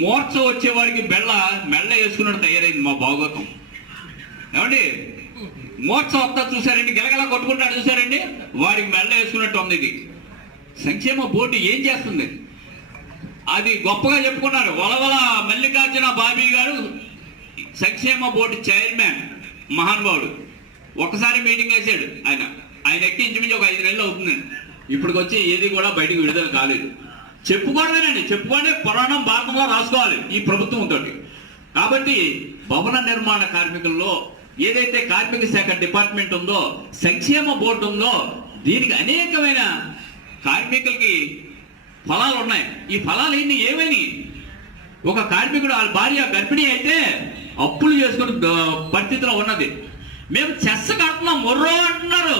మూర్చ వచ్చే వారికి బెళ్ళ మెళ్ళ వేసుకున్నట్టు తయారైంది మా భాగవతం ఏమండి? మూర్చ వస్తా చూసారండి గెలగల కొట్టుకుంటాడు చూసారండి వారికి మెళ్ళ వేసుకున్నట్టు ఉంది ఇది. సంక్షేమ బోర్డు ఏం చేస్తుంది? అది గొప్పగా చెప్పుకున్నారు వలవల మల్లికార్జున బాబీ గారు సంక్షేమ బోర్డు చైర్మన్ మహానుభావుడు ఒకసారి మీటింగ్ వేసాడు ఆయన. ఆయన ఎక్కి ఇంచుమించు ఒక ఐదు నెలలు అవుతుందండి. ఇప్పటికొచ్చి ఏది కూడా బయటకు విడుదల కాలేదు. చెప్పుకోవడమేనండి. చెప్పుకోండి పురాణం భారతంలో రాసుకోవాలి. ఈ ప్రభుత్వంతో కాబట్టి భవన నిర్మాణ కార్మికుల్లో ఏదైతే కార్మిక శాఖ డిపార్ట్మెంట్ ఉందో సంక్షేమ బోర్డు ఉందో దీనికి అనేకమైన కార్మికులకి ఫలాలు ఉన్నాయి. ఈ ఫలాలు ఏంటి ఏమని ఒక కార్మికుడు వాళ్ళ భార్య గర్భిణీ అయితే అప్పులు చేసుకుని పరిస్థితిలో ఉన్నది. మేము చెస్స కడుతున్నాం మొర్రో అంటున్నారు.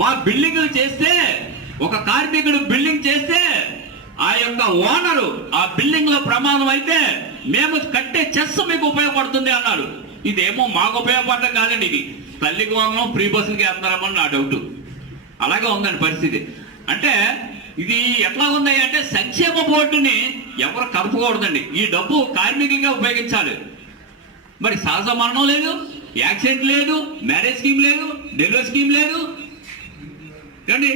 మా బిల్డింగ్లు చేస్తే ఒక కార్మికుడు బిల్డింగ్ చేస్తే ఆ యొక్క ఓనరు ఆ బిల్డింగ్లో ప్రమాదం అయితే మేము కట్టే చెస్ మీకు ఉపయోగపడుతుంది అన్నాడు. ఇదేమో మాకు ఉపయోగపడడం కాదండి ఇది. తల్లికి వందనం ఫ్రీ బస్సులకి వేస్తున్నారేమో నా డౌట్. అలాగే ఉందండి పరిస్థితి. అంటే ఇది ఎట్లా ఉంది అంటే సంక్షేమ బోర్డుని ఎవరు కలుపుకూడదండి. ఈ డబ్బు కార్మికులుగా ఉపయోగించాలి. మరి సహజ మరణం లేదు యాక్సిడెంట్ లేదు మ్యారేజ్ స్కీమ్ లేదు డెలివరీ స్కీమ్ లేదు. కానీ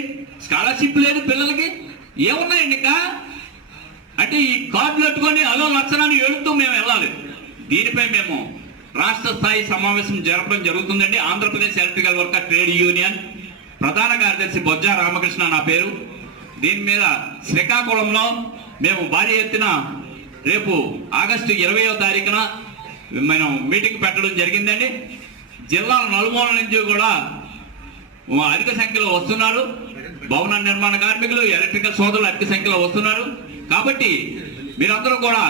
స్కాలర్షిప్ లేదు పిల్లలకి? ఏమున్నాయండి ఇంకా? అంటే ఈ కార్డులు పెట్టుకొని అలో లక్షణాన్ని ఏడుతూ మేము వెళ్ళాలి. దీనిపై మేము రాష్ట్ర స్థాయి సమావేశం జరపడం జరుగుతుందండి. Andhra Pradesh electrical worker trade union ప్రధాన కార్యదర్శి బొజ్జ రామకృష్ణ నా పేరు. దీని మీద శ్రీకాకుళంలో మేము భారీ ఎత్తున రేపు ఆగస్టు ఇరవయో తారీఖున మనం మీటింగ్ పెట్టడం జరిగిందండి. జిల్లాల నలుమూల నుంచి కూడా అధిక సంఖ్యలో వస్తున్నారు. భవన నిర్మాణ కార్మికులు ఎలక్ట్రికల్ సోదరులు అధిక సంఖ్యలో వస్తున్నారు. కాబట్టి మీరందరూ కూడా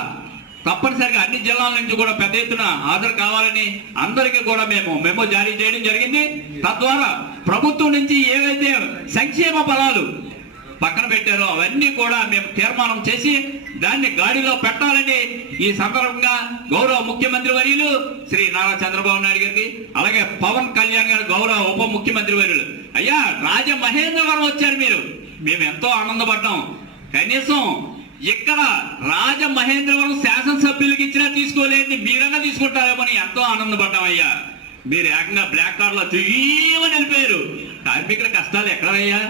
తప్పనిసరిగా అన్ని జిల్లాల నుంచి కూడా పెద్ద ఎత్తున హాజరు కావాలని అందరికీ కూడా మేము మెమో జారీ చేయడం జరిగింది. తద్వారా ప్రభుత్వం నుంచి ఏవైతే సంక్షేమ ఫలాలు పక్కన పెట్టారో. అవన్నీ కూడా మేము తీర్మానం చేసి దాన్ని గాడిలో పెట్టాలని ఈ సందర్భంగా గౌరవ ముఖ్యమంత్రి వర్యులు శ్రీ నారా చంద్రబాబు నాయుడు గారికి అలాగే పవన్ కళ్యాణ్ గారు గౌరవ ఉప ముఖ్యమంత్రి వర్యులు. అయ్యా రాజ మహేంద్రవరం వచ్చారు మీరు. మేము ఎంతో ఆనందపడ్డాం. కనీసం ఇక్కడ రాజ మహేంద్రవరం శాసనసభ్యులకి ఇచ్చినా తీసుకోలేని మీరన్నా తీసుకుంటారేమని ఎంతో ఆనందపడ్డాం అయ్యా. మీరు ఏకంగా బ్లాక్ కార్డ్లో తీయమని వెళ్ళిపోయారు కార్మికుల కష్టాలు ఎక్కడయ్యా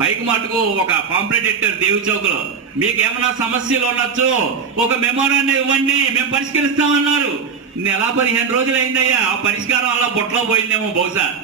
పైకి మటుకు ఒక పాంప్లెట్ ఎట్టారు దేవి చౌక్లో. మీకేమైనా సమస్యలు ఉండొచ్చు ఒక మెమోరాన్ని ఇవ్వండి మేము పరిష్కరిస్తామన్నారు. నెల పదిహేను రోజులు అయిందయ్యా ఆ పరిష్కారం అలా బుట్టలో పోయిందేమో బహుశా.